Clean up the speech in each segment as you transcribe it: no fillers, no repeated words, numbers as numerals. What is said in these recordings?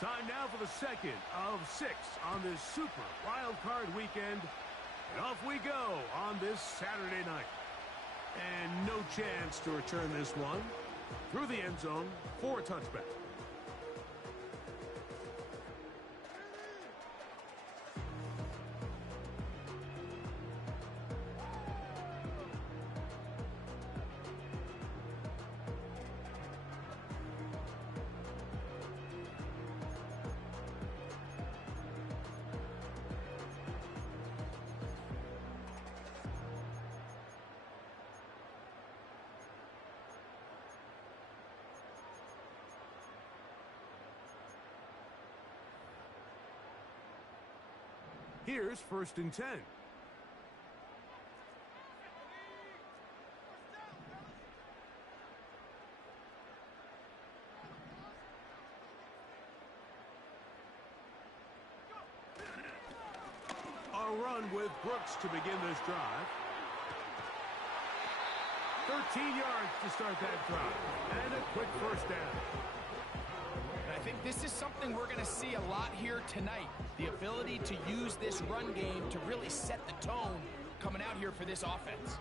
Time now for the second of 6 on this super wild card weekend. And off we go on this Saturday night. And no chance to return this one through the end zone for a touchback. Here's 1st and 10. A run with Brooks to begin this drive. 13 yards to start that drive. And a quick 1st down. I think this is something we're going to see a lot here tonight. The ability to use this run game to really set the tone coming out here for this offense.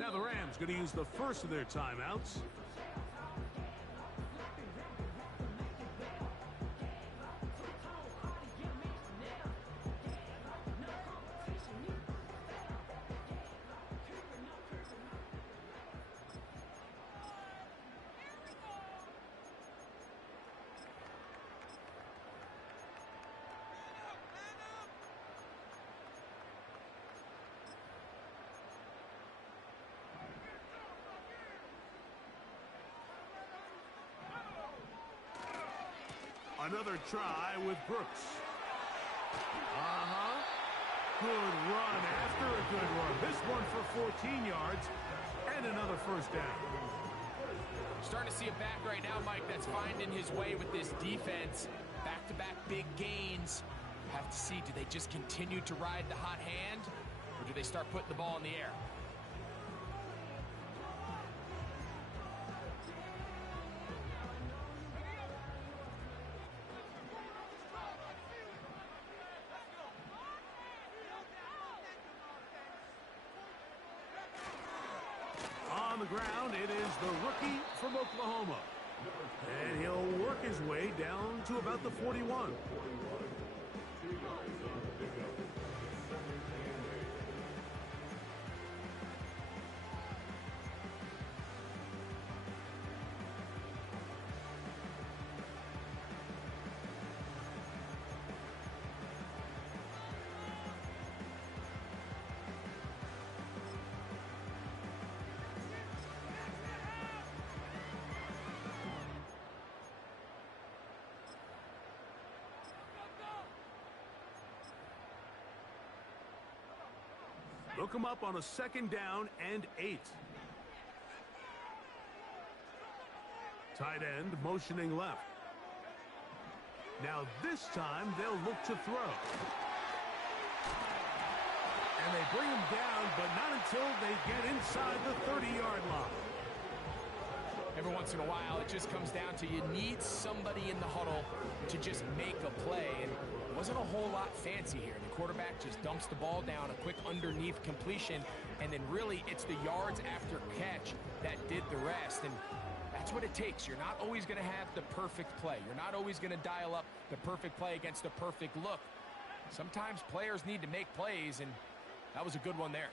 Now the Rams going to use the first of their timeouts. Another try with Brooks. Good run after a good run. This one for 14 yards and another 1st down. Starting to see a back right now, Mike, that's finding his way with this defense. Back-to-back big gains. Have to see, do they just continue to ride the hot hand, or do they start putting the ball in the air? On the ground, it is the rookie from Oklahoma. And he'll work his way down to about the 41. Look him up on a 2nd down and 8. Tight end motioning left. Now this time they'll look to throw. And they bring him down, but not until they get inside the 30-yard line. Every once in a while, it just comes down to you need somebody in the huddle to just make a play. And it wasn't a whole lot fancy here. The quarterback just dumps the ball down, a quick underneath completion, and then really it's the yards after catch that did the rest. And that's what it takes. You're not always going to have the perfect play. You're not always going to dial up the perfect play against the perfect look. Sometimes players need to make plays, and that was a good one there.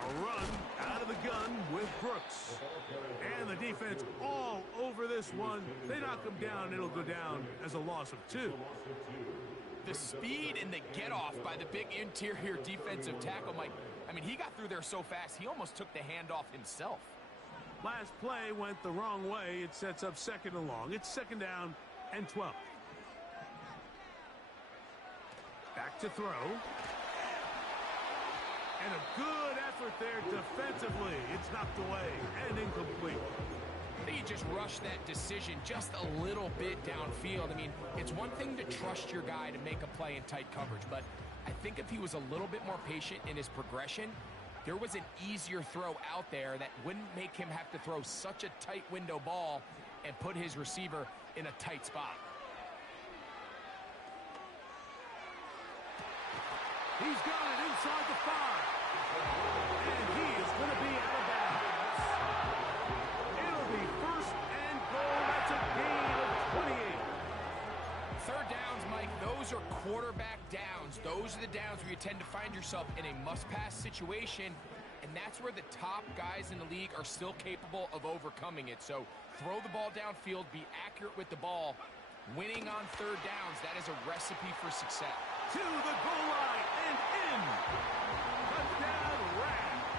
A run out of the gun with Brooks. And the defense all over this one. They knock him down. It'll go down as a loss of 2. The speed and the get-off by the big interior defensive tackle, Mike. I mean, he got through there so fast, he almost took the handoff himself. Last play went the wrong way. It sets up 2nd and long. It's 2nd down and 12. Back to throw. And a good effort there defensively. It's knocked away and incomplete. I think he just rushed that decision just a little bit downfield. I mean, it's one thing to trust your guy to make a play in tight coverage, but I think if he was a little bit more patient in his progression, there was an easier throw out there that wouldn't make him have to throw such a tight window ball and put his receiver in a tight spot. He's got it inside the 5. And he is going to be out of bounds. It'll be first and goal. That's a gain of 28. Third downs, Mike, those are quarterback downs. Those are the downs where you tend to find yourself in a must-pass situation, and that's where the top guys in the league are still capable of overcoming it. So throw the ball downfield, be accurate with the ball. Winning on third downs, that is a recipe for success. To the goal line and in. Touchdown, Rams.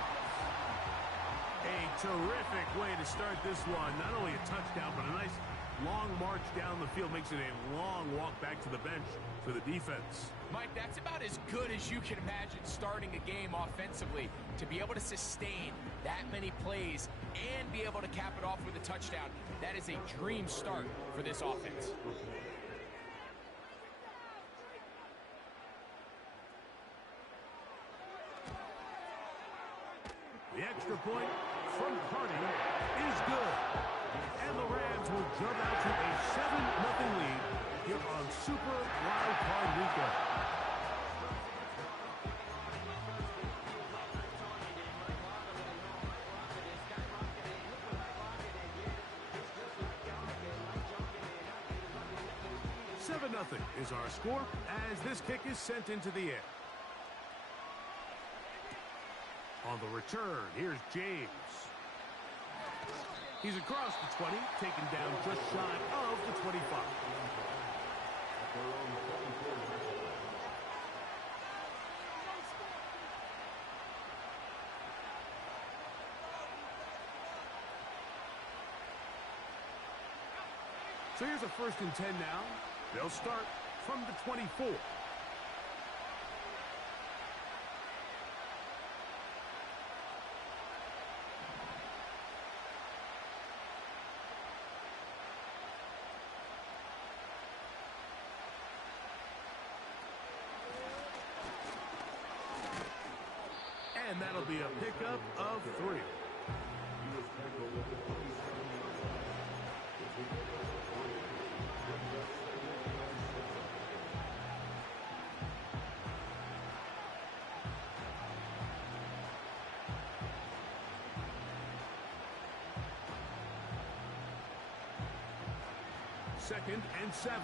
A terrific way to start this one. Not only a touchdown, but a nice long march down the field. Makes it a long walk back to the bench for the defense. Mike, that's about as good as you can imagine starting a game offensively. To be able to sustain that many plays and be able to cap it off with a touchdown, that is a dream start for this offense. The extra point from Carney is good. And the Rams will jump out to a 7-0 lead here on Super Wild Card Weekend. Nothing is our score as this kick is sent into the air. On the return, here's James. He's across the 20, taken down just shy of the 25. So here's a 1st and 10 now. They'll start from the 24. And that'll be a pickup of 3. Second and 7.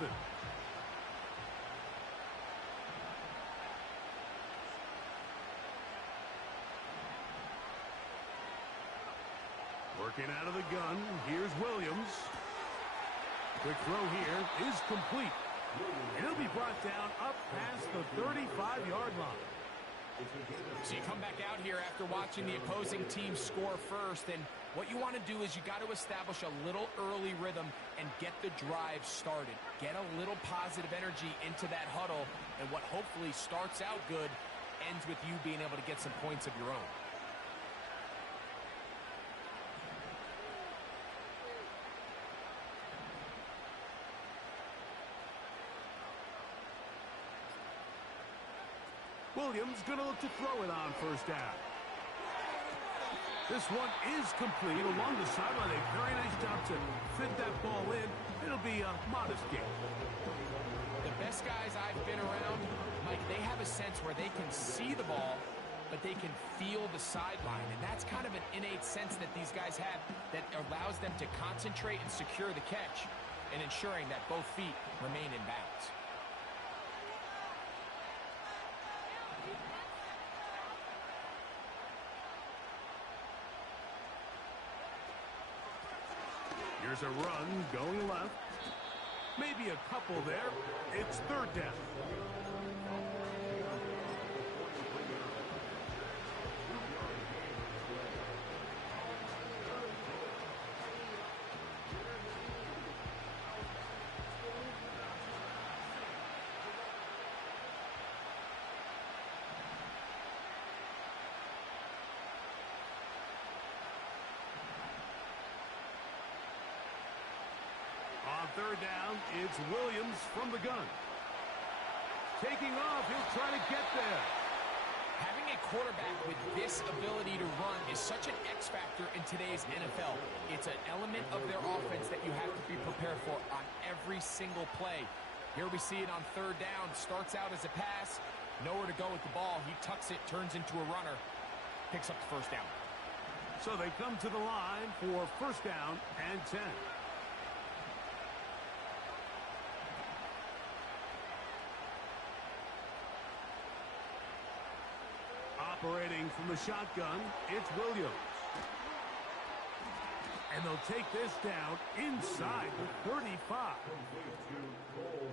Working out of the gun. Here's Williams. Quick throw here is complete. And he'll be brought down up past the 35-yard line. So you come back out here after watching the opposing team score first, and what you want to do is you got to establish a little early rhythm and get the drive started. Get a little positive energy into that huddle, and what hopefully starts out good ends with you being able to get some points of your own. Williams going to look to throw it on 1st down. This one is complete along the sideline. A very nice job to fit that ball in. It'll be a modest gain. The best guys I've been around, Mike, they have a sense where they can see the ball, but they can feel the sideline. And that's kind of an innate sense that these guys have that allows them to concentrate and secure the catch and ensuring that both feet remain in bounds. Here's a run going left. Maybe a couple there. It's 3rd down. third down, it's Williams from the gun. Taking off, he'll try to get there. Having a quarterback with this ability to run is such an X factor in today's NFL. It's an element of their offense that you have to be prepared for on every single play. Here we see it on third down. Starts out as a pass. Nowhere to go with the ball. He tucks it, turns into a runner. Picks up the first down. So they come to the line for first down and 10. Operating from the shotgun, it's Williams. And they'll take this down inside the 35.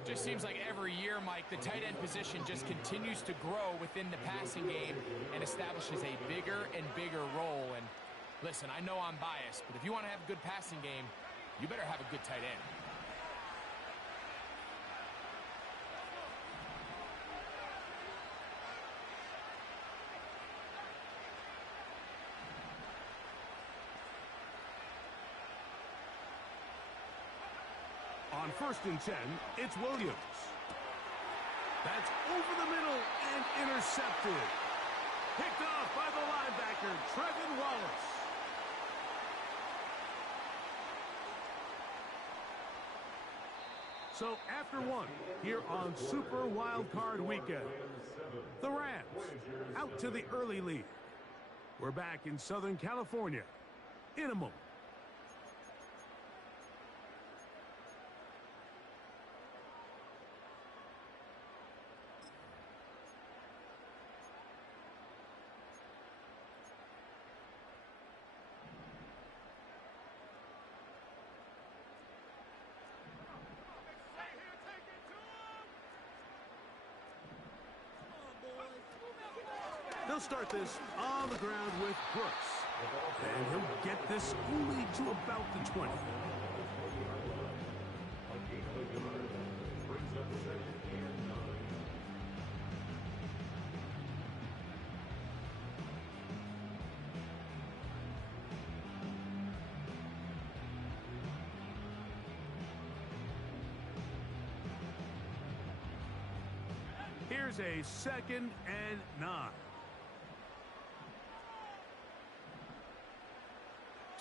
Just seems like every year, Mike, the tight end position just continues to grow within the passing game and establishes a bigger and bigger role. And listen, I know I'm biased, but if you want to have a good passing game, you better have a good tight end. On first and 10, it's Williams. That's over the middle and intercepted. Picked off by the linebacker, Trevin Wallace. So after one, here on Super Wild Card Weekend, the Rams out to the early lead. We're back in Southern California in a moment. They'll start this on the ground with Brooks. And he'll get this only to about the 20. Here's a 2nd and 9.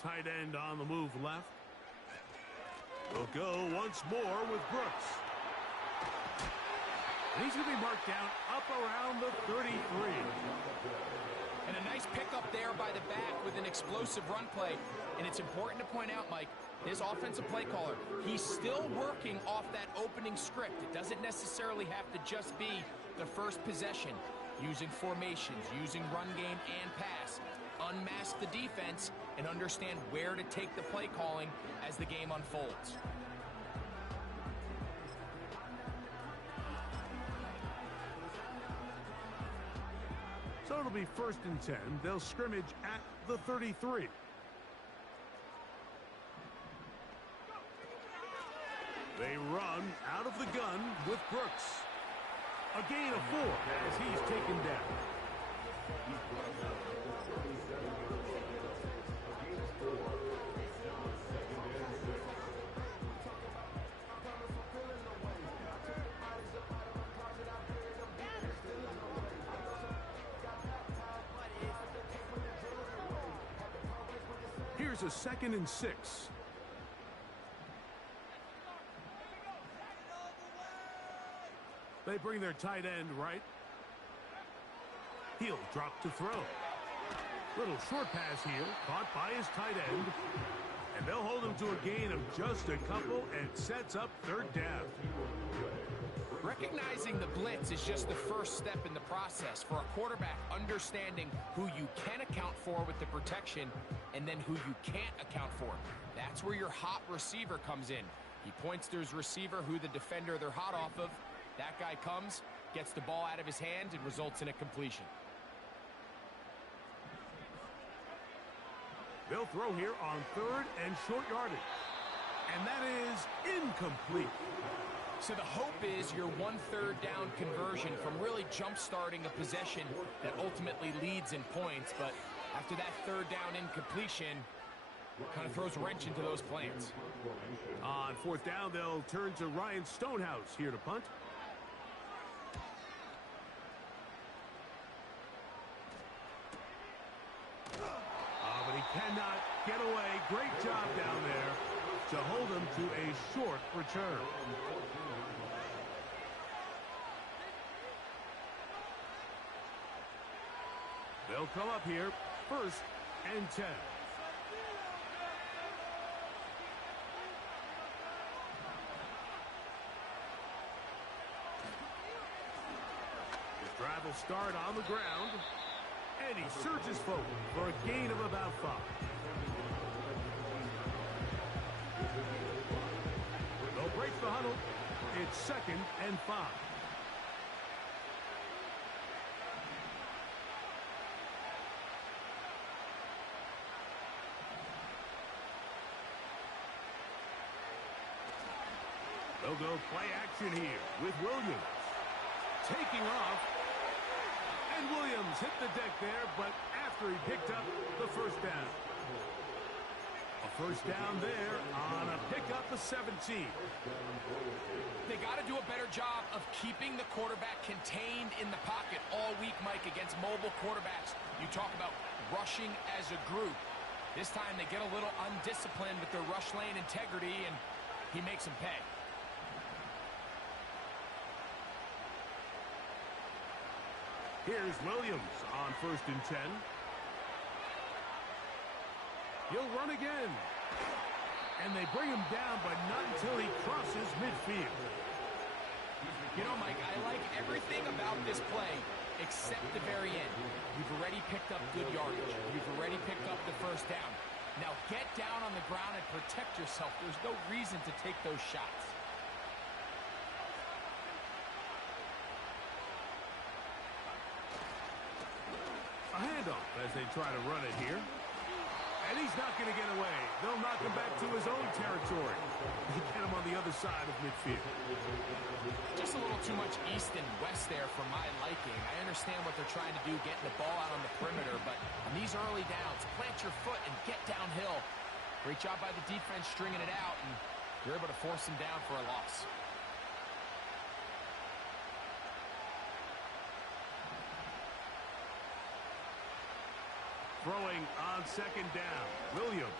Tight end on the move left. We'll go once more with Brooks. And he's going to be marked down up around the 33. And a nice pickup there by the back with an explosive run play. And it's important to point out, Mike, his offensive play caller, he's still working off that opening script. It doesn't necessarily have to just be the first possession. Using formations, using run game and pass. Unmask the defense and understand where to take the play calling as the game unfolds. So it'll be 1st and 10. They'll scrimmage at the 33. They run out of the gun with Brooks. A gain of 4 as he's taken down. Here's a 2nd and 6. They bring their tight end right. He'll drop to throw. Little short pass here, caught by his tight end. And they'll hold him to a gain of just a couple and sets up 3rd down. Recognizing the blitz is just the first step in the process for a quarterback, understanding who you can account for with the protection and then who you can't account for. That's where your hot receiver comes in. He points to his receiver, who the defender they're hot off of. That guy comes, gets the ball out of his hand, and results in a completion. They'll throw here on 3rd and short yardage. And that is incomplete. So the hope is your 1/3 down conversion from really jump-starting a possession that ultimately leads in points. But after that 3rd down incompletion, Kind of throws a wrench into those plans. On fourth down, they'll turn to Ryan Stonehouse here to punt. But he cannot get away. Great job down there to hold him to a short return. They'll come up here, 1st and 10. His drive will start on the ground, and he surges forward for a gain of about 5. They'll break the huddle. It's 2nd and 5. They'll go play action here with Williams. Taking off. And Williams hit the deck there, but after he picked up the 1st down. A 1st down there on a pickup of 17. They got to do a better job of keeping the quarterback contained in the pocket all week, Mike, against mobile quarterbacks. You talk about rushing as a group. This time they get a little undisciplined with their rush lane integrity, and he makes them pay. Here's Williams on 1st and 10. He'll run again. And they bring him down, but not until he crosses midfield. You know, Mike, I like everything about this play except the very end. You've already picked up good yardage. You've already picked up the 1st down. Now get down on the ground and protect yourself. There's no reason to take those shots. A handoff as they try to run it here. And he's not going to get away. They'll knock him back to his own territory. They get him on the other side of midfield. Just a little too much east and west there for my liking. I understand what they're trying to do, getting the ball out on the perimeter, but on these early downs, plant your foot and get downhill. Great job by the defense stringing it out, and you're able to force him down for a loss. Throwing on 2nd down, Williams.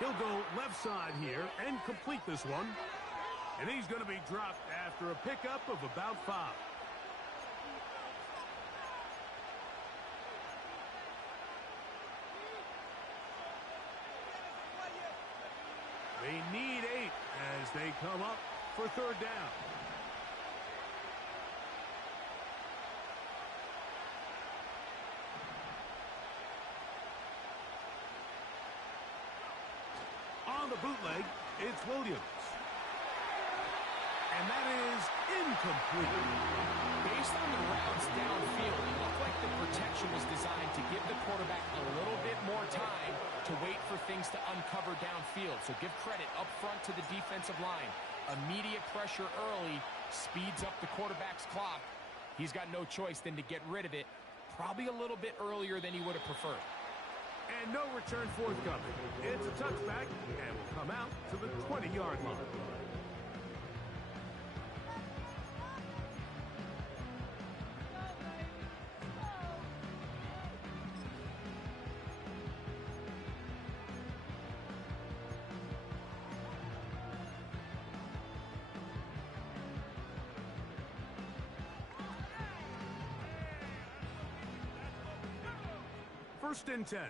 He'll go left side here and complete this one. And he's going to be dropped after a pickup of about 5. They need 8 as they come up for 3rd down. On the bootleg, it's Williams. And that is incomplete. Based on the routes downfield, it looked like the protection was designed to give the quarterback a little bit more time to wait for things to uncover downfield. So give credit up front to the defensive line. Immediate pressure early speeds up the quarterback's clock. He's got no choice than to get rid of it, probably a little bit earlier than he would have preferred. And no return forthcoming. It's a touchback and will come out to the 20-yard line. First and 10.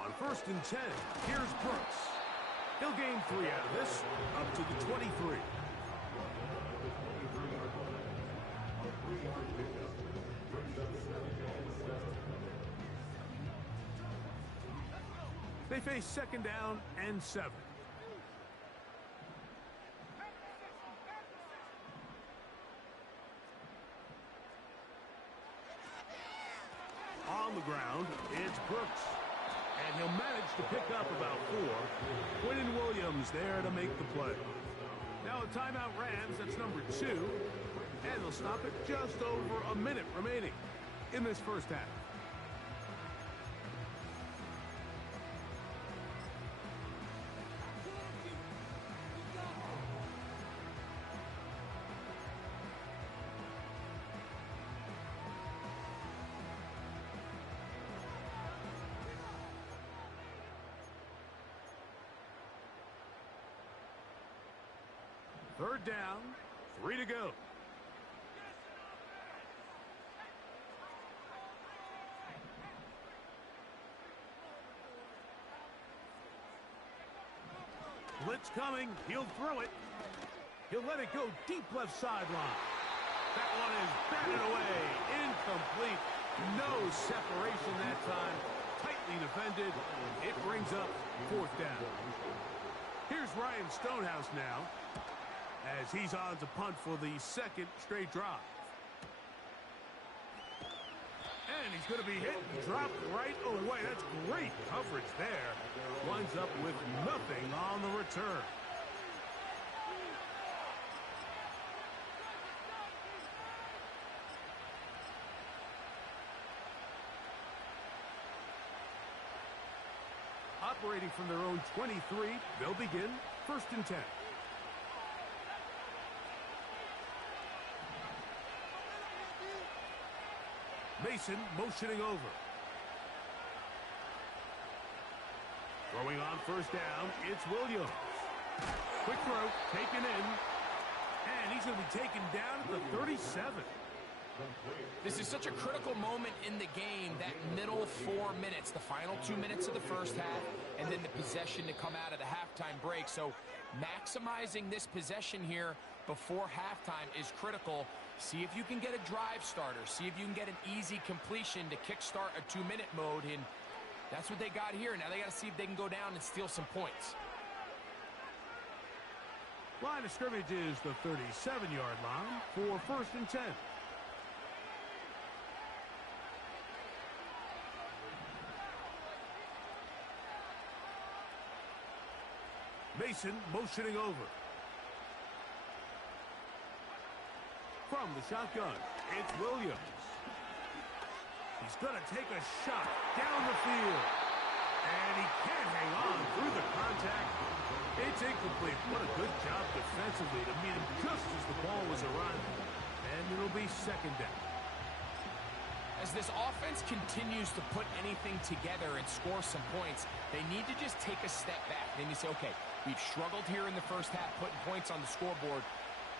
On 1st and 10, here's Brooks. He'll gain 3 out of this, up to the 23. They face 2nd down and 7. On the ground, it's Brooks. And he'll manage to pick up about 4. Quinn Williams there to make the play. Now Now a timeout Rams, that's number 2. And they'll stop it just over a minute remaining in this first half. Third down, 3 to go. Blitz coming. He'll throw it. He'll let it go deep left sideline. That one is batted away. Incomplete. No separation that time. Tightly defended. It brings up 4th down. Here's Ryan Stonehouse now, as he's on to punt for the 2nd straight drive. And he's going to be hit and dropped right away. That's great coverage there. Winds up with nothing on the return. Operating from their own 23, they'll begin 1st and 10. Mason motioning over. Throwing on 1st down, it's Williams. Quick throw, taken in. And he's going to be taken down at the 37. This is such a critical moment in the game, that middle 4 minutes, the final 2 minutes of the first half, and then the possession to come out of the halftime break. So maximizing this possession here before halftime is critical. See if you can get a drive starter. See if you can get an easy completion to kickstart a 2-minute mode, and that's what they got here. Now they got to see if they can go down and steal some points. Line of scrimmage is the 37-yard line for 1st and 10. Mason motioning over. From the shotgun, it's Williams. He's going to take a shot down the field. And he can't hang on through the contact. It's incomplete. What a good job defensively to meet him just as the ball was arriving. And it'll be 2nd down. As this offense continues to put anything together and score some points, they need to just take a step back. They need to say, okay, we've struggled here in the first half, putting points on the scoreboard.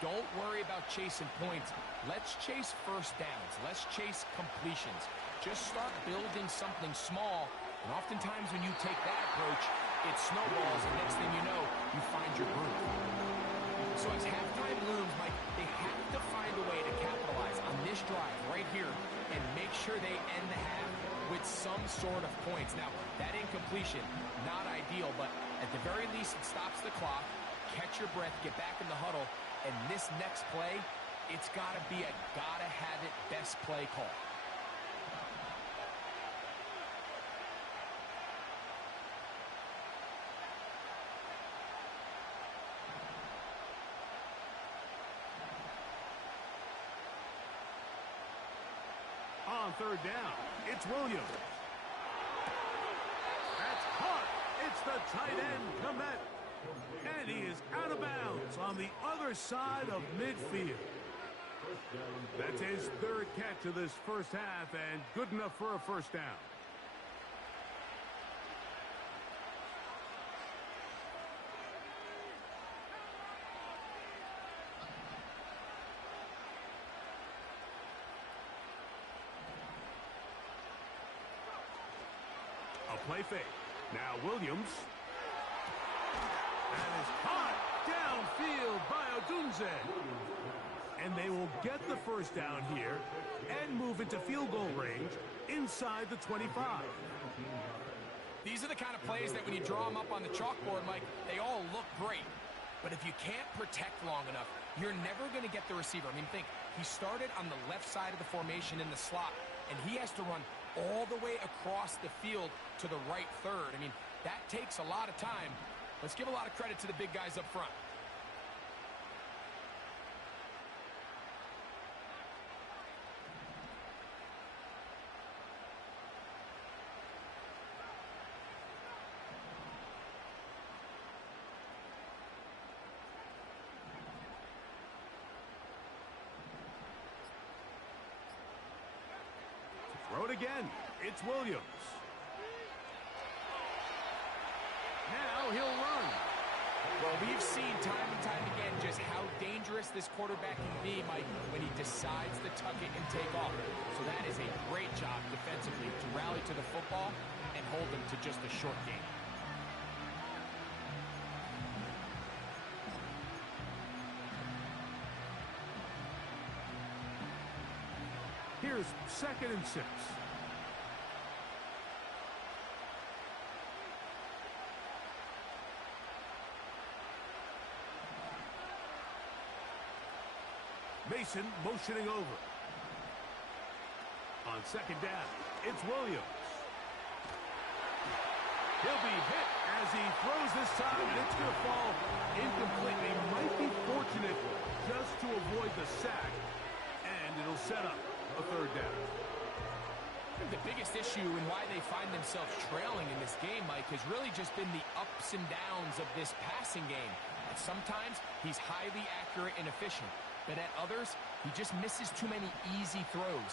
Don't worry about chasing points. Let's chase 1st downs. Let's chase completions. Just start building something small. And oftentimes when you take that approach, it snowballs, and next thing you know, you find your groove. So as halftime looms, Mike, they have to find a way to capitalize on this drive right here and make sure they end the half with some sort of points. Now, that incompletion, not ideal, but at the very least, it stops the clock. Catch your breath, get back in the huddle, and this next play, it's got to be a gotta-have-it best play call. On 3rd down, it's Williams. That's caught. It's the tight end, Komet. And he is out of bounds on the other side of midfield. That's his 3rd catch of this first half, and good enough for a 1st down. A play fake. Now Williams. That is caught downfield by Odunze. And they will get the 1st down here and move into field goal range inside the 25. These are the kind of plays that when you draw them up on the chalkboard, Mike, they all look great. But if you can't protect long enough, you're never going to get the receiver. I mean, think, he started on the left side of the formation in the slot, and he has to run all the way across the field to the right 3rd. I mean, that takes a lot of time. Let's give a lot of credit to the big guys up front. It's Williams. Now he'll run. Well, we've seen time and time again just how dangerous this quarterback can be, Mike, when he decides to tuck it and take off. So that is a great job defensively to rally to the football and hold them to just a short game. Here's 2nd and 6. Mason motioning over. On 2nd down, it's Williams. He'll be hit as he throws this time, and it's going to fall incomplete. They might be fortunate just to avoid the sack, and it'll set up a 3rd down. I think the biggest issue and why they find themselves trailing in this game, Mike, has really just been the ups and downs of this passing game. And sometimes he's highly accurate and efficient, but at others, he just misses too many easy throws.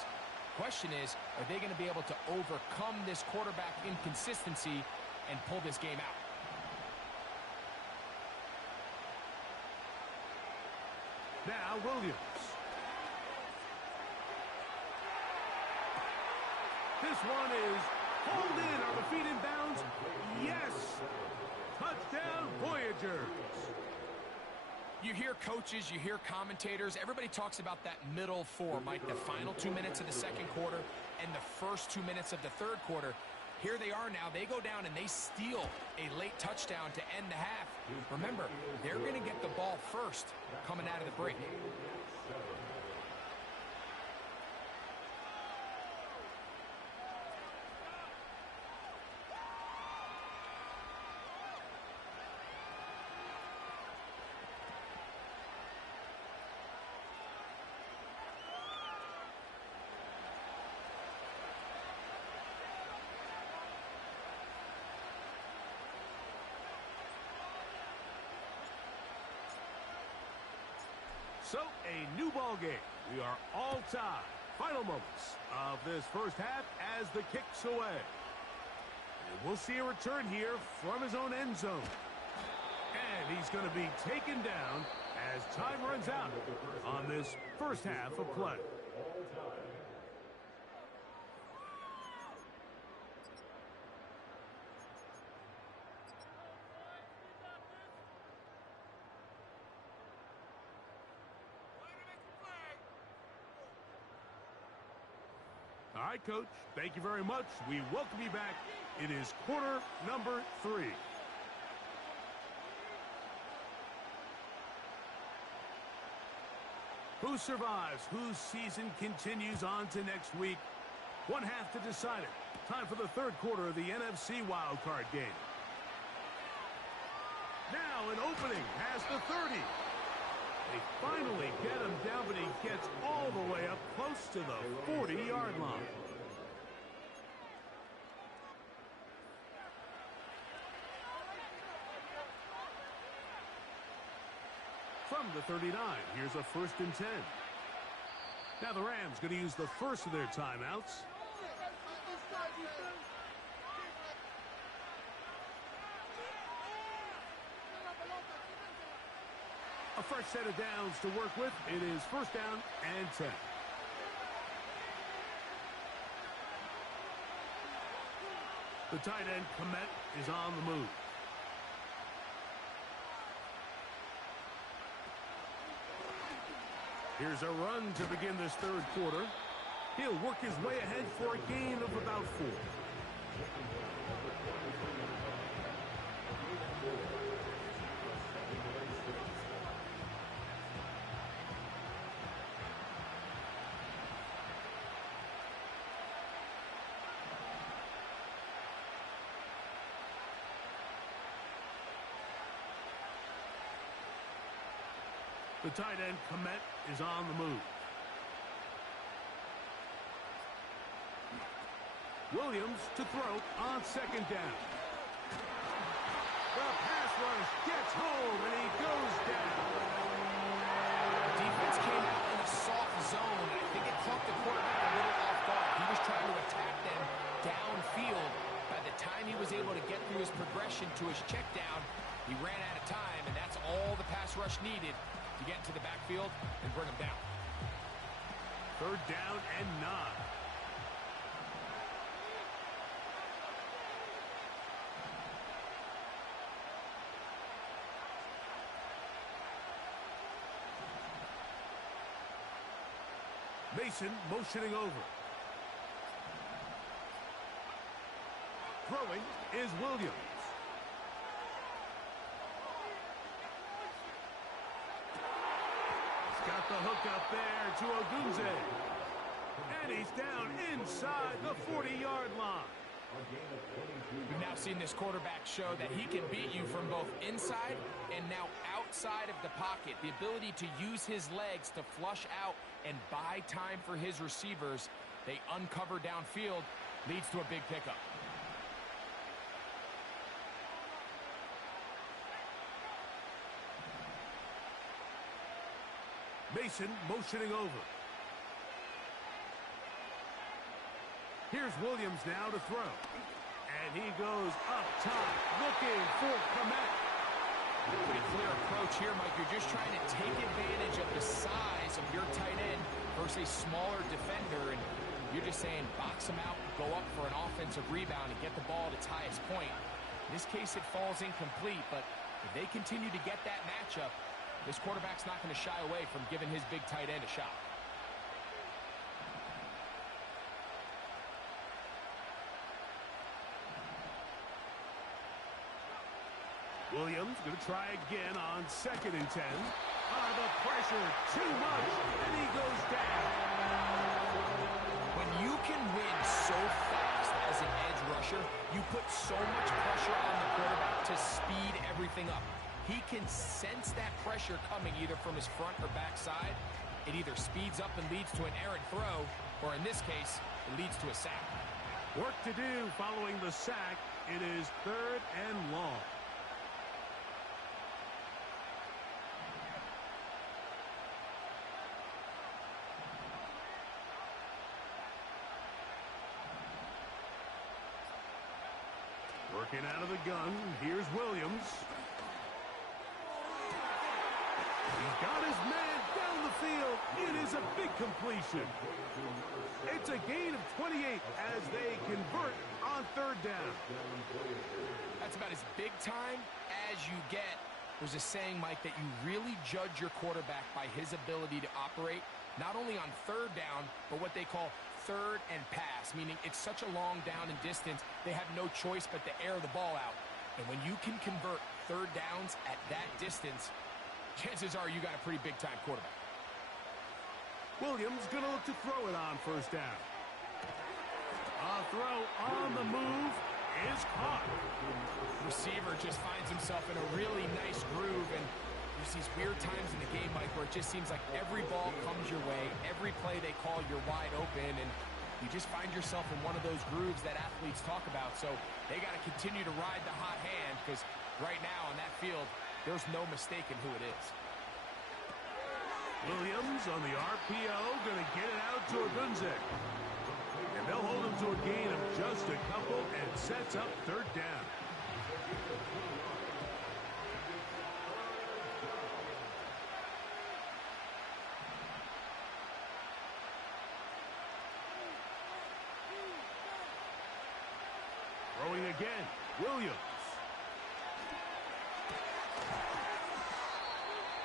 Question is, are they going to be able to overcome this quarterback inconsistency and pull this game out? Now Williams. This one is hauled in. Are the feet in bounds? Yes. Touchdown, Voyagers. You hear coaches, you hear commentators, everybody talks about that middle 4, Mike, the final 2 minutes of the 2nd quarter and the first 2 minutes of the 3rd quarter. Here they are now. They go down and they steal a late touchdown to end the half. Remember, they're going to get the ball first coming out of the break. So, a new ball game. We are all tied. Final moments of this first half as the kick's away. And we'll see a return here from his own end zone. And he's going to be taken down as time runs out on this first half of play. All right, Coach, thank you very much. We welcome you back. It is quarter number 3. Who survives? Whose season continues on to next week? One half to decide it. Time for the 3rd quarter of the NFC wildcard game. Now an opening past the 30. They finally get him down, but he gets all the way up close to the 40-yard line. From the 39, here's a 1st and 10. Now the Rams going to use the first of their timeouts. A fresh set of downs to work with. It is 1st down and 10. The tight end, Komet, is on the move. Here's a run to begin this 3rd quarter. He'll work his way ahead for a gain of about 4. The tight end, Komet, is on the move. Williams to throw on 2nd down. The pass rush gets home, and he goes down. Defense came out in a soft zone, and I think it caught the quarterback a little off guard. He was trying to attack them time he was able to get through his progression to his check down, he ran out of time, and that's all the pass rush needed to get into the backfield and bring him down. 3rd down and 9. Mason motioning over. Throwing is Williams. He's got the hook up there to Ogunze. And he's down inside the 40-yard line. We've now seen this quarterback show that he can beat you from both inside and now outside of the pocket. The ability to use his legs to flush out and buy time for his receivers. They uncover downfield, leads to a big pickup. Mason motioning over. Here's Williams now to throw. And he goes up top, looking for Komet. Pretty clear approach here, Mike. You're just trying to take advantage of the size of your tight end versus a smaller defender. And you're just saying box him out, go up for an offensive rebound, and get the ball at its highest point. In this case, it falls incomplete. But if they continue to get that matchup, this quarterback's not going to shy away from giving his big tight end a shot. Williams going to try again on 2nd and 10. The pressure, too much, and he goes down. When you can win so fast as an edge rusher, you put so much pressure on the quarterback to speed everything up. He can sense that pressure coming either from his front or back side. It either speeds up and leads to an errant throw, or in this case, it leads to a sack. Work to do following the sack. It is 3rd and long. Working out of the gun, here's Williams. He's got his man down the field. It is a big completion. It's a gain of 28 as they convert on 3rd down. That's about as big time as you get. There's a saying, Mike, that you really judge your quarterback by his ability to operate, not only on 3rd down, but what they call 3rd and pass, meaning it's such a long down and distance, they have no choice but to air the ball out. And when you can convert 3rd downs at that distance, chances are you got a pretty big-time quarterback. Williams going to look to throw it on 1st down. A throw on the move is caught. Receiver just finds himself in a really nice groove, and there's these weird times in the game, Mike, where it just seems like every ball comes your way, every play they call, you're wide open, and you just find yourself in one of those grooves that athletes talk about. So they got to continue to ride the hot hand, because right now on that field, there's no mistaking who it is. Williams on the RPO, going to get it out to Ogunze. And they'll hold him to a gain of just a couple and sets up 3rd down. Throwing again, Williams.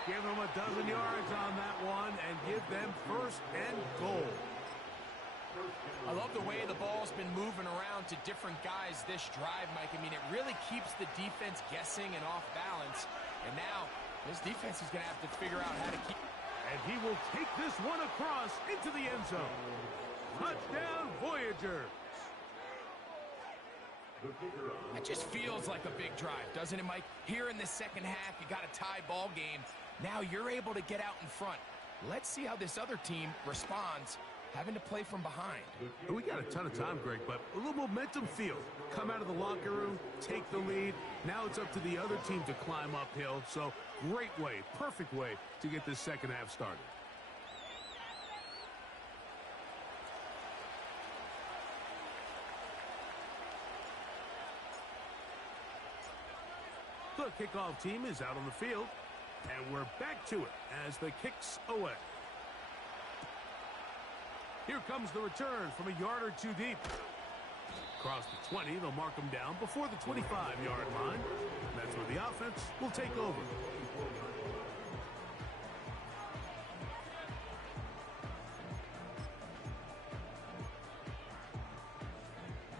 Give them a dozen yards on that one and give them 1st and goal. I love the way the ball's been moving around to different guys this drive, Mike. I mean, it really keeps the defense guessing and off balance. And now, this defense is going to have to figure out how to keep... And he will take this one across into the end zone. Touchdown, Voyagers. It just feels like a big drive, doesn't it, Mike? Here in the second half, you got a tie ball game. Now you're able to get out in front. Let's see how this other team responds, having to play from behind. We got a ton of time, Greg, but a little momentum field. Come out of the locker room, take the lead. Now it's up to the other team to climb uphill. So great way, perfect way to get this second half started. The kickoff team is out on the field, and we're back to it as the kick's away. Here comes the return from a yard or two deep. Across the 20, they'll mark them down before the 25-yard line. That's where the offense will take over.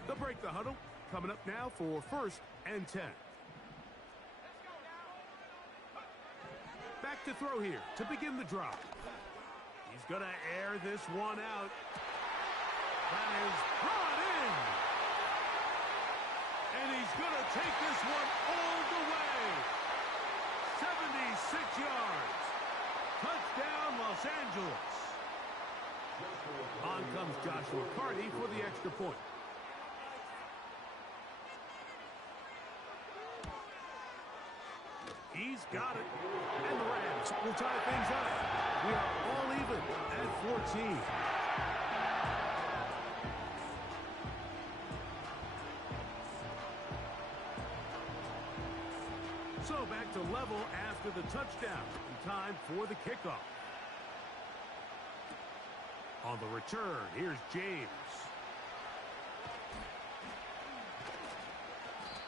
They'll break the huddle. Coming up now for 1st and 10. Back to throw here to begin the drive. He's going to air this one out. That is brought in. And he's going to take this one all the way. 76 yards. Touchdown, Los Angeles. On comes Joshua Carty for the extra point. He's got it. And the Rams will tie things up. We are all even at 14. So back to level after the touchdown. In time for the kickoff. On the return, here's James.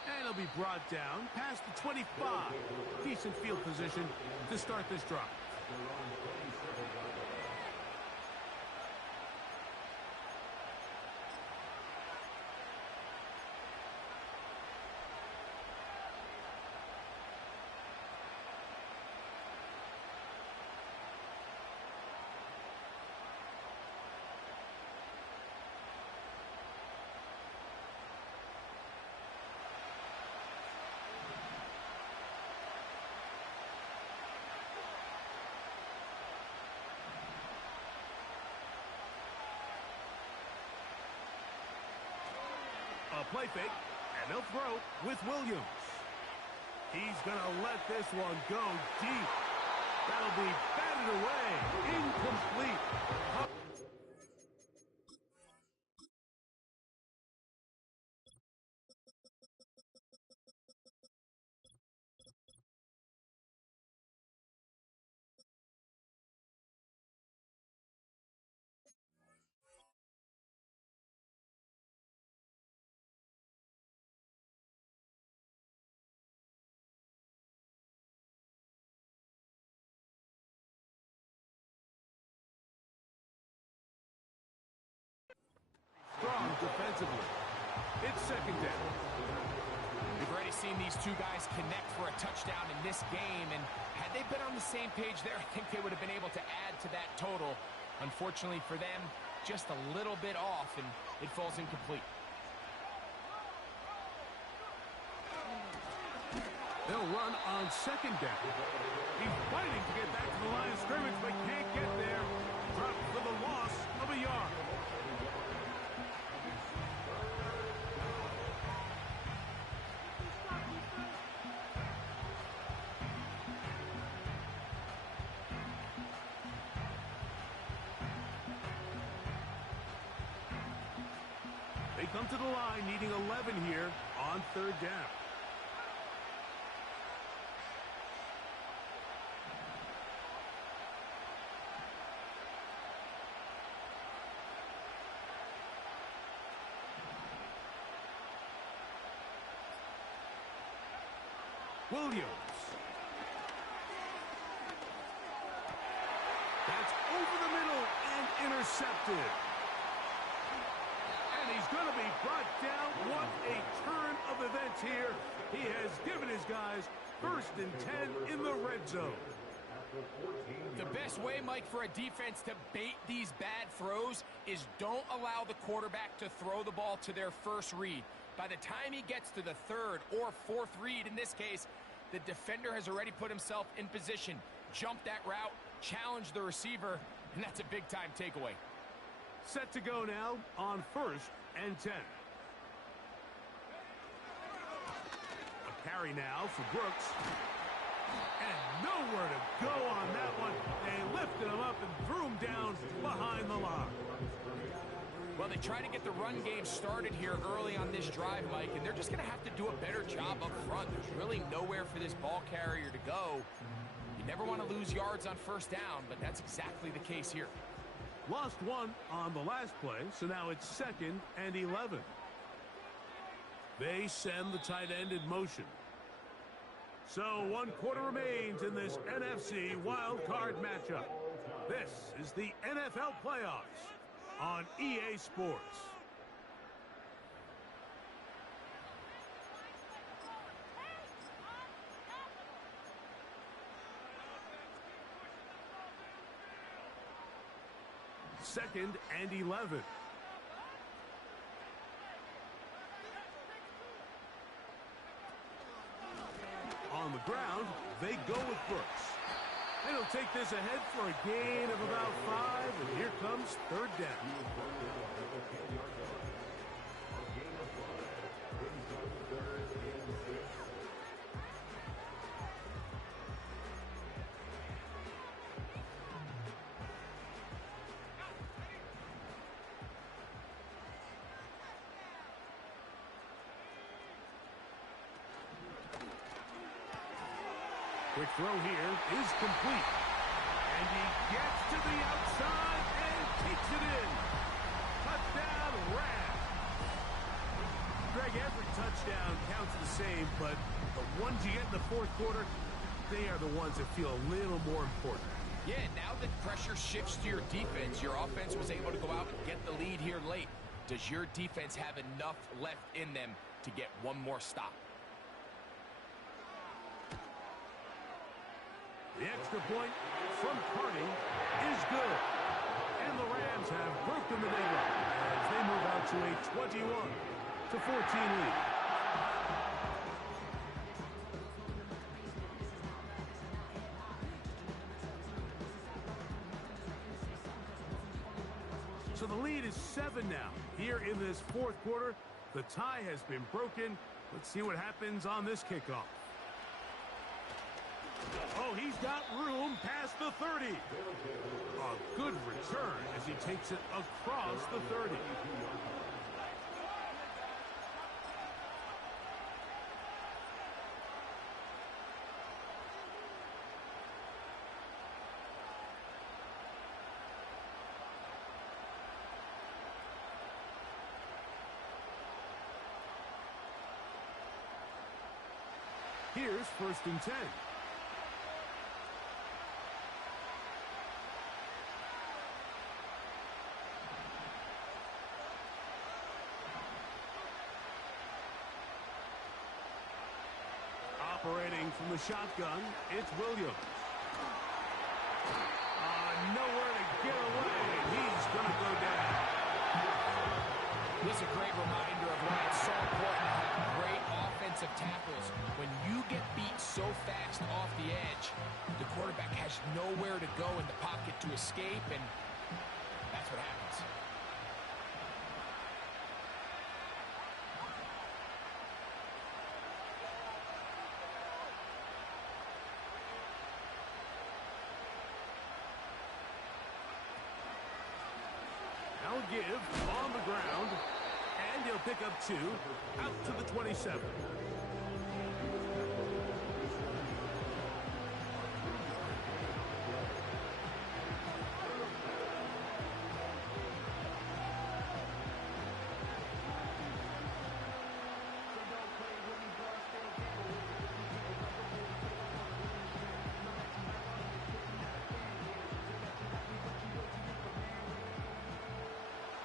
And he'll be brought down past the 25. Decent field position to start this drive. A play fake, and they'll throw with Williams. He's going to let this one go deep. That'll be batted away. Incomplete. Strong defensively. It's 2nd down. We've already seen these two guys connect for a touchdown in this game, and had they been on the same page there, I think they would have been able to add to that total. Unfortunately for them, just a little bit off, and it falls incomplete. They'll run on 2nd down. He's fighting to get back to the line of scrimmage, but can't get there. Dropped for the loss of a yard. They come to the line needing 11 here on 3rd down. Williams. That's over the middle and intercepted. And he's going to be brought down. What a turn of events here. He has given his guys 1st and 10 in the red zone. The best way, Mike, for a defense to bait these bad throws is don't allow the quarterback to throw the ball to their first read. By the time he gets to the 3rd or 4th read, in this case, the defender has already put himself in position, jump that route, challenge the receiver, and that's a big-time takeaway. Set to go now on 1st and 10. A carry now for Brooks. And nowhere to go on that one. They lifted him up and threw him down behind the line. Well, they try to get the run game started here early on this drive, Mike, and they're just going to have to do a better job up front. There's really nowhere for this ball carrier to go. You never want to lose yards on first down, but that's exactly the case here. Lost one on the last play, so now it's 2nd and 11. They send the tight end in motion. So 1 quarter remains in this NFC wild card matchup. This is the NFL playoffs on EA Sports. Second and 11. On the ground, they go with Brooks. And he'll take this ahead for a gain of about 5, and here comes 3rd down. Quick throw here is complete. And he gets to the outside and takes it in. Touchdown, Rams. Greg, every touchdown counts the same, but the ones you get in the 4th quarter, they are the ones that feel a little more important. Yeah, now that pressure shifts to your defense, your offense was able to go out and get the lead here late. Does your defense have enough left in them to get one more stop? The extra point from Carney is good. And the Rams have broken the daylight as they move out to a 21-14 lead. So the lead is 7 now. Here in this 4th quarter, the tie has been broken. Let's see what happens on this kickoff. Oh, he's got room past the 30. A good return as he takes it across the 30. Here's 1st and 10. Operating from the shotgun, it's Williams. Nowhere to get away. He's going to go down. This is a great reminder of why it's so important to have great offensive tackles. When you get beat so fast off the edge, the quarterback has nowhere to go in the pocket to escape, and that's what happens. Now give on the ground, and he'll pick up 2 out to the 27.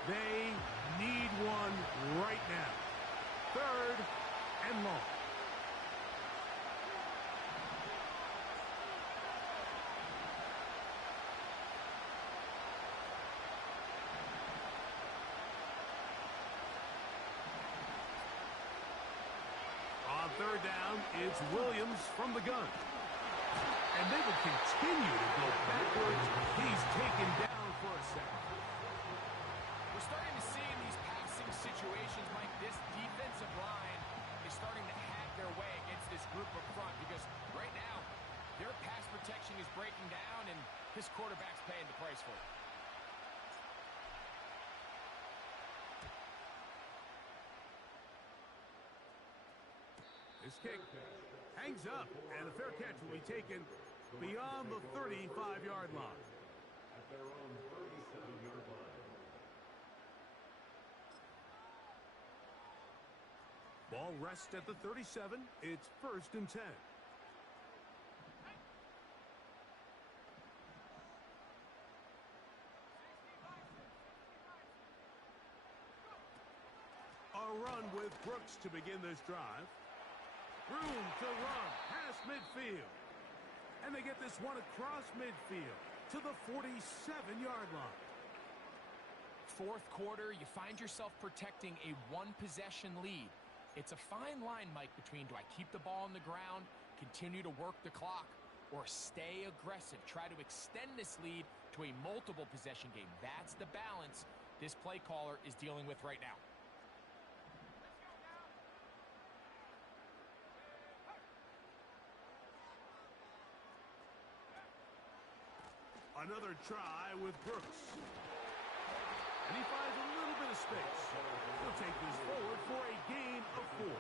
They need one right now. 3rd and long. On 3rd down, it's Williams from the gun. And they will continue to go backwards. He's taken down for a second. We're starting to see in these passing situations like this, defensive line is starting to have their way against this group up front, because right now their pass protection is breaking down and this quarterback's paying the price for it. This kick hangs up, and a fair catch will be taken beyond the 35-yard line. At their own 37-yard line. Ball rests at the 37. It's 1st and 10. A run with Brooks to begin this drive. Room to run past midfield. And they get this one across midfield to the 47-yard line. Fourth quarter, you find yourself protecting a one-possession lead. It's a fine line, Mike, between do I keep the ball on the ground, continue to work the clock, or stay aggressive, try to extend this lead to a multiple possession game. That's the balance this play caller is dealing with right now. Another try with Brooks. And he finds a little bit of space. He'll take this forward for a gain of 4.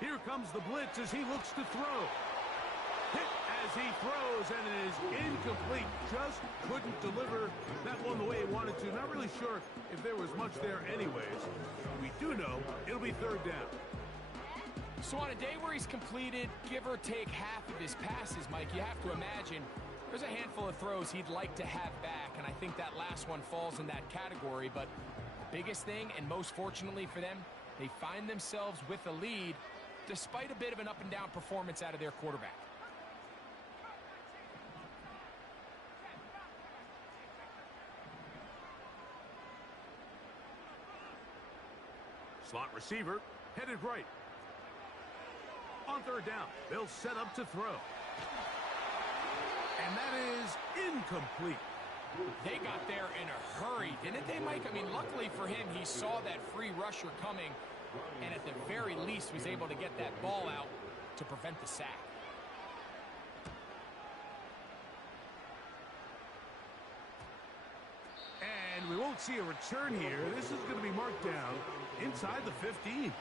Here comes the blitz as he looks to throw. Hit as he throws, and it is incomplete. Just couldn't deliver that one the way he wanted to. Not really sure if there was much there anyways. We do know it'll be 3rd down. So on a day where he's completed, give or take half of his passes, Mike, you have to imagine there's a handful of throws he'd like to have back, and I think that last one falls in that category. But the biggest thing, and most fortunately for them, they find themselves with a lead despite a bit of an up-and-down performance out of their quarterback. Slot receiver headed right. On 3rd down, they'll set up to throw. And that is incomplete. They got there in a hurry, didn't they, Mike? I mean, luckily for him, he saw that free rusher coming, and at the very least was able to get that ball out to prevent the sack. And we won't see a return here. This is going to be marked down inside the 15.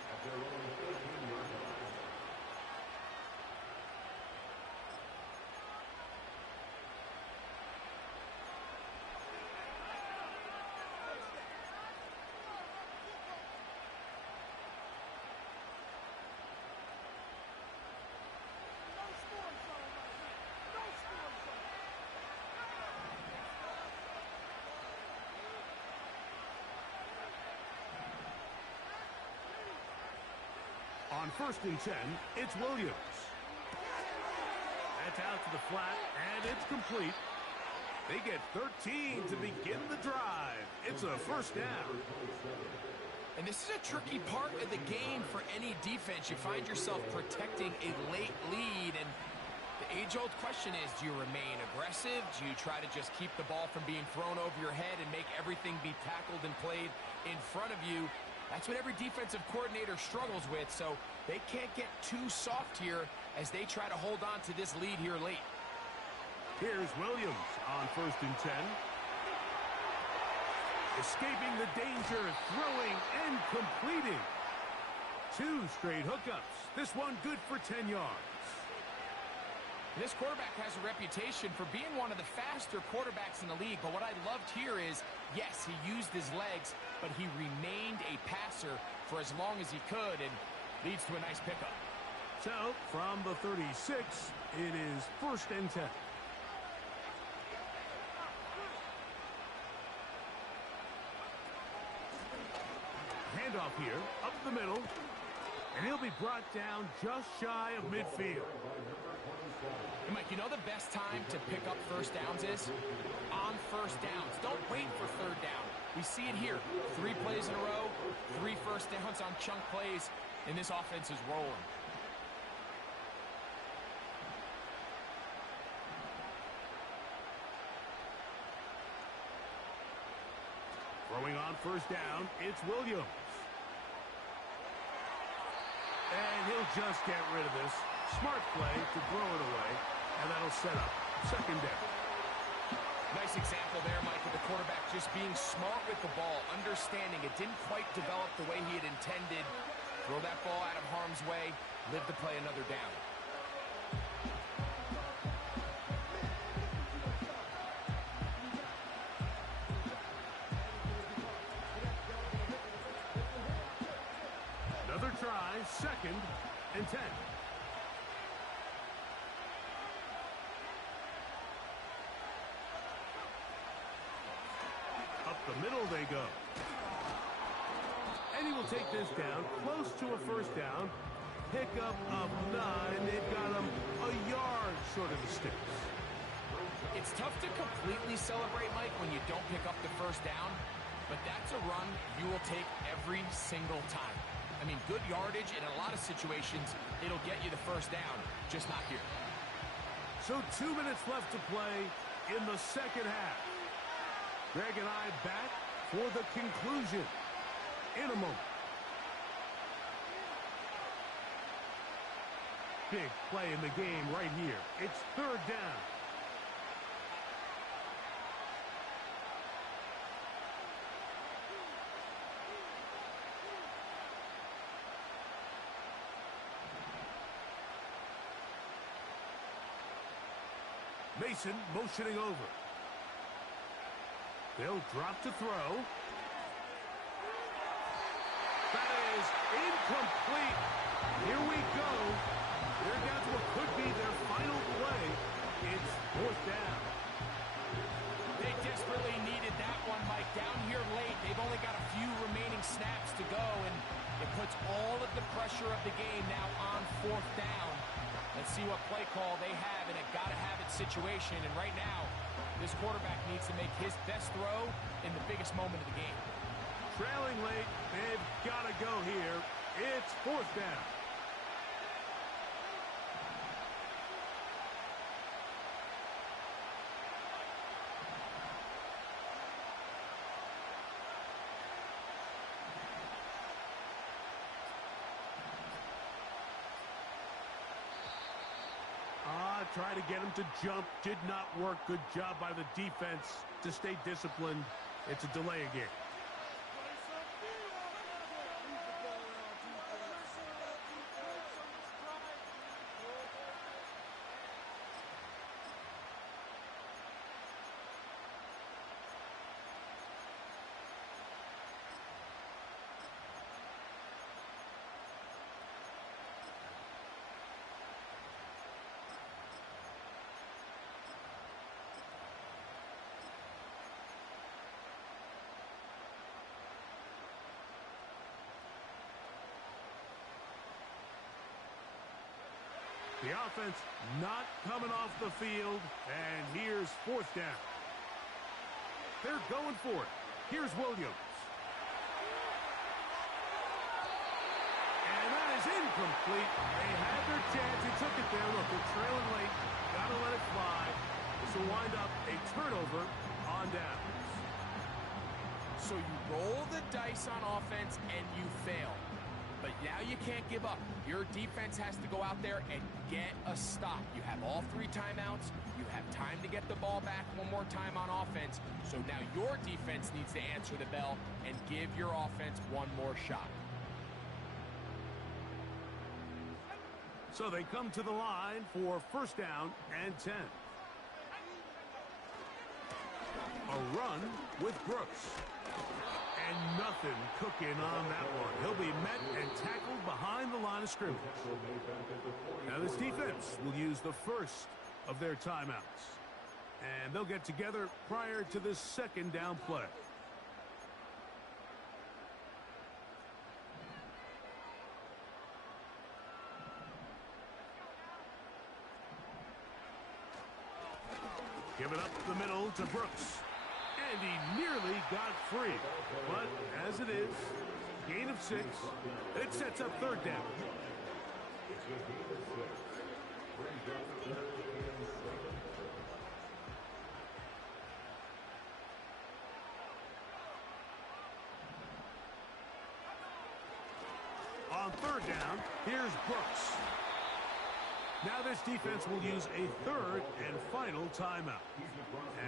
On 1st and 10, it's Williams. That's out to the flat, and it's complete. They get 13 to begin the drive. It's a 1st down. And this is a tricky part of the game for any defense. You find yourself protecting a late lead, and the age-old question is, do you remain aggressive? Do you try to just keep the ball from being thrown over your head and make everything be tackled and played in front of you? That's what every defensive coordinator struggles with, so they can't get too soft here as they try to hold on to this lead here late. Here's Williams on 1st and 10. Escaping the danger, throwing and completing. 2 straight hookups. This one good for 10 yards. This quarterback has a reputation for being one of the faster quarterbacks in the league, but what I loved here is, yes, he used his legs, but he remained a passer for as long as he could, and leads to a nice pickup. So, from the 36, it is 1st and 10. Handoff here, up the middle, and he'll be brought down just shy of midfield. And Mike, you know the best time to pick up 1st downs is? On 1st downs. Don't wait for 3rd down. We see it here. 3 plays in a row, 3 first downs on chunk plays, and this offense is rolling. Throwing on first down, it's Williams. And he'll just get rid of this. Smart play to throw it away, and that'll set up second down. Nice example there, Mike, of the quarterback just being smart with the ball, understanding it didn't quite develop the way he had intended. Throw that ball out of harm's way, live to play another down. Another try, 2nd and 10. Up the middle they go. And he will take this down, close to a first down. Pickup of 9. They've got him a yard short of the sticks. It's tough to completely celebrate, Mike, when you don't pick up the first down, but that's a run you will take every single time. I mean, good yardage, in a lot of situations, it'll get you the first down, just not here. So 2 minutes left to play in the second half. Greg and I back for the conclusion in a moment. Big play in the game right here. It's 3rd down. Mason motioning over. They'll drop to throw. That is incomplete. Here we go. They're down to what could be their final play. It's 4th down. They desperately needed that one, Mike. Down here late, they've only got a few remaining snaps to go, and it puts all of the pressure of the game now on 4th down. Let's see what play call they have in a gotta-have-it situation. And right now, this quarterback needs to make his best throw in the biggest moment of the game. Trailing late, they've got to go here. It's 4th down. Try to get him to jump. Did not work. Good job by the defense to stay disciplined. It's a delay again. The offense not coming off the field, and here's 4th down. They're going for it. Here's Williams. And that is incomplete. They had their chance. He took it there. Look, they're trailing late. Got to let it fly. This will wind up a turnover on downs. So you roll the dice on offense and you fail. But now you can't give up. Your defense has to go out there and get a stop. You have all 3 timeouts. You have time to get the ball back one more time on offense. So now your defense needs to answer the bell and give your offense one more shot. So they come to the line for 1st down and 10. A run with Brooks. And nothing cooking on that one. He'll be met and tackled behind the line of scrimmage. Now this defense will use the first of their timeouts. And they'll get together prior to the 2nd down play. Give it up the middle to Brooks. And he nearly got free. But as it is, gain of 6. It sets up third down. It's a gain of 6. Brings up third and 7. On third down, here's Brooks. Now this defense will use a third and final timeout,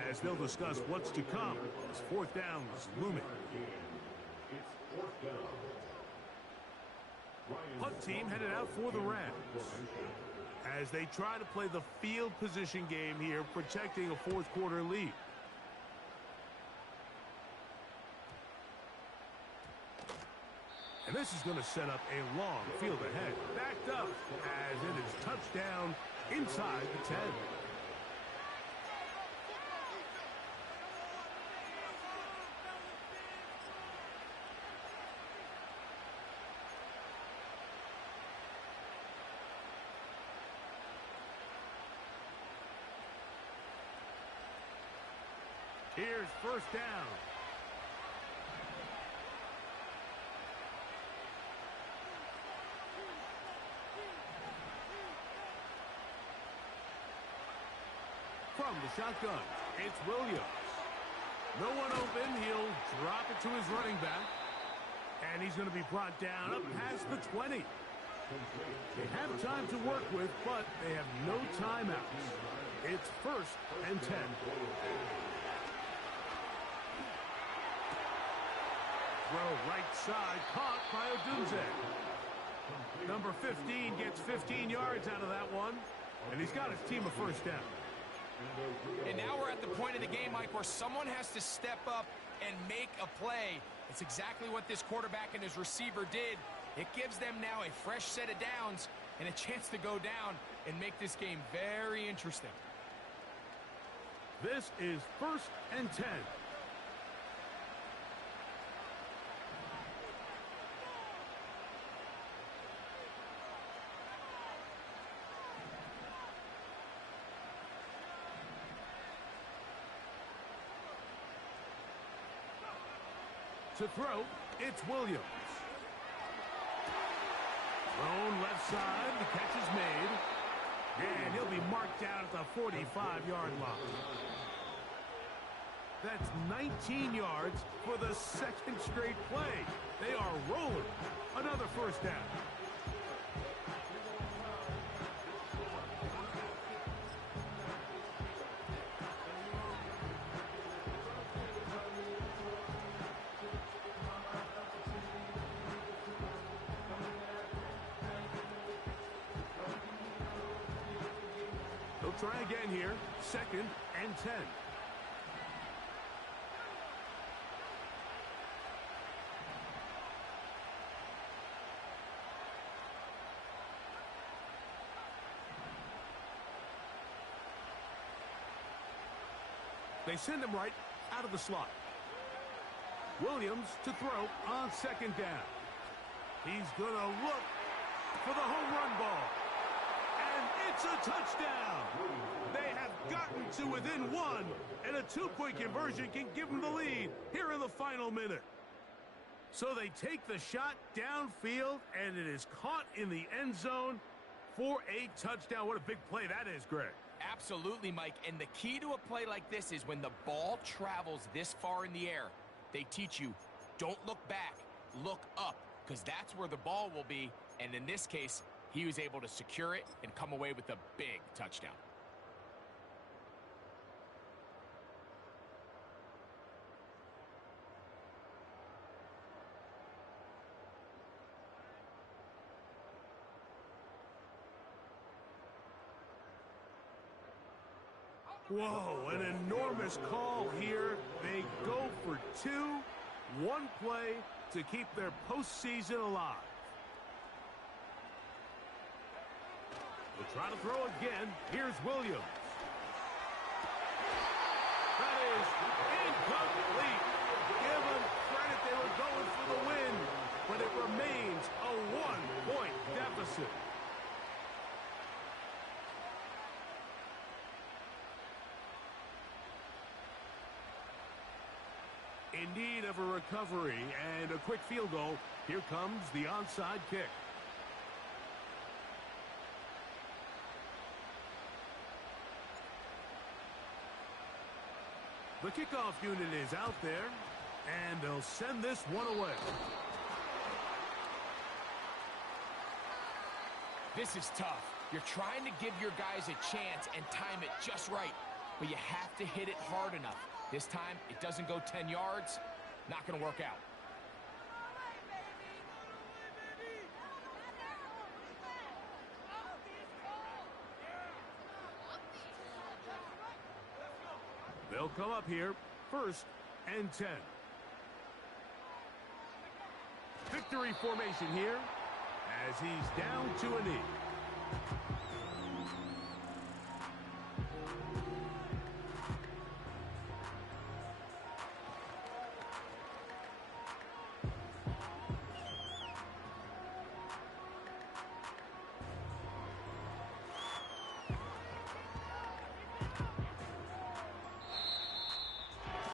as they'll discuss what's to come as fourth down is looming. It's fourth down. Punt team headed out for the Rams as they try to play the field position game here, protecting a fourth quarter lead. And this is going to set up a long field ahead. Backed up as it is touchdown inside the 10. Here's first down. From the shotgun, it's Williams. No one open. He'll drop it to his running back. And he's going to be brought down up past the 20. They have time to work with, but they have no timeouts. It's first and 10. Throw right side, caught by Odunze. Number 15 gets 15 yards out of that one, and he's got his team a first down. And now we're at the point of the game, Mike, where someone has to step up and make a play. It's exactly what this quarterback and his receiver did. It gives them now a fresh set of downs and a chance to go down and make this game very interesting. This is first and 10. To throw, it's Williams. Thrown left side, the catch is made. And he'll be marked down at the 45-yard line. That's 19 yards for the second straight play. They are rolling. Another first down. They'll try again here. Second and 10. They send him right out of the slot. Williams to throw on second down. He's going to look for the home run ball. And it's a touchdown. They have gotten to within one, and a two-point conversion can give them the lead here in the final minute. So they take the shot downfield, and it is caught in the end zone for a touchdown. What a big play that is, Greg. Absolutely, Mike. And the key to a play like this is when the ball travels this far in the air, they teach you, don't look back, look up, because that's where the ball will be. And in this case, he was able to secure it and come away with a big touchdown. Whoa, an enormous call here. They go for two, one play to keep their postseason alive. They'll try to throw again. Here's Williams. That is incomplete. Give them credit, they were going for the win, but it remains a one-point deficit. In in need of a recovery and a quick field goal. Here comes the onside kick. The kickoff unit is out there, and they'll send this one away. This is tough. You're trying to give your guys a chance and time it just right, but you have to hit it hard enough. This time, it doesn't go 10 yards. Not going to work out. They'll come up here, 1st and 10. Victory formation here as he's down to a knee.